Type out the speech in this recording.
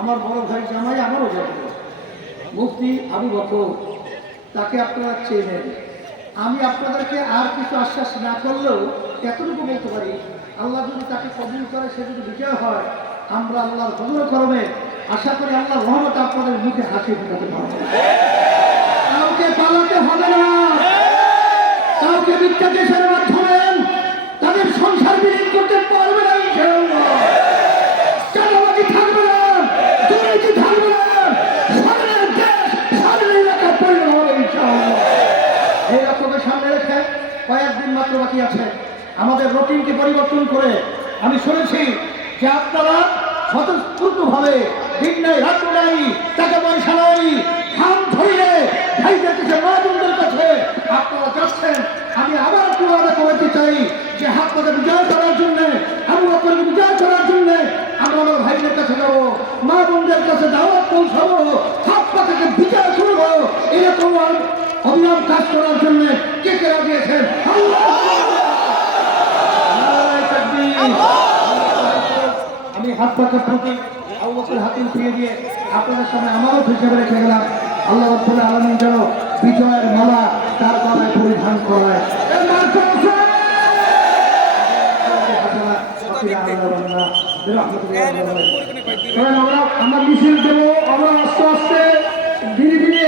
আমার বড় ভাই জামাই, আমারও জামাই মুফতি আবু বকর, তাকে আপনারা চেনেন। আমি আপনাদেরকে আর কিছু আশ্বাস না করলেও এতটুকু বলতে পারি, আল্লাহ যদি তাকে কবুল করে, সে যদি বিজয় হয়, আমরা আল্লাহর ফজল করমে আশা করি আল্লাহর রহমতে আপনাদের মুখে হাসি ফোটাতে পারবো। কাউকে পালাতে হবে না, কাউকে মিথ্যা কেসের মাধ্যমে তাদের সংসার বিলীন করতে পারবে না। ইনশাআল্লাহ চাঁদাবাজি থাকবে না, দুর্নীতি থাকবে না, স্বাধীন দেশ স্বাধীন এলাকা পরিণত হবে ইনশাআল্লাহ। এই লক্ষ্যকে সামনে রেখে কয়েকদিন মাত্র বাকি আছে। আমাদের রুটিনকে পরিবর্তন করে আমি শুনেছি যে আপনারা স্বতঃস্ফূর্তভাবে দিন নাই রাত নাই টাকা পয়সা নাই খাম ধরিয়ে ভাইদের কাছে মা বোনদের কাছে আপনারা যাচ্ছেন। আমি আবার একটু আলাদা করতে চাই যে হাত পাতে বিজয় করার জন্য, আবু বকরকে বিজয় করার জন্য আমরা আমার ভাইদের কাছে যাবো, মা বোনদের কাছে দাওয়াত পৌঁছাবো, হাত পাতাকে বিজয় করবো। এরকম অবিরাম কাজ করার জন্য কে কে রাজিয়েছেন? আমি হাত পাতার প্রতি আবু বকর হাতিম ফিরে দিয়ে আপনাদের সামনে আমারও হিসেবে রেখে গেলাম। আল্লাহ রাব্বুল আলামিন যেন বিজয়ের মালা তার গলায় পরিধান করায়। আমরা মিছিল দেবো, আমরা আস্তে আস্তে ধীরে ধীরে